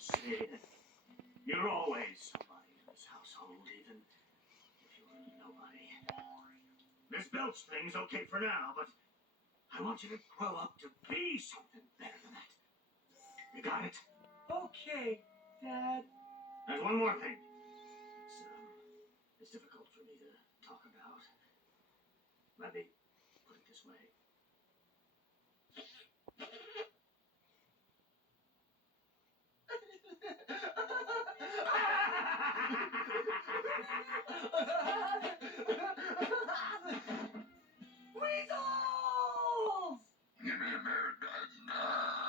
say that you're always somebody in this household, even if you're nobody. This belch thing's okay for now, but I want you to grow up to be something better than that. You got it? Okay, Dad. There's one more thing. It's difficult for me to talk about. Let me put it this way. Weasels! Give me America now.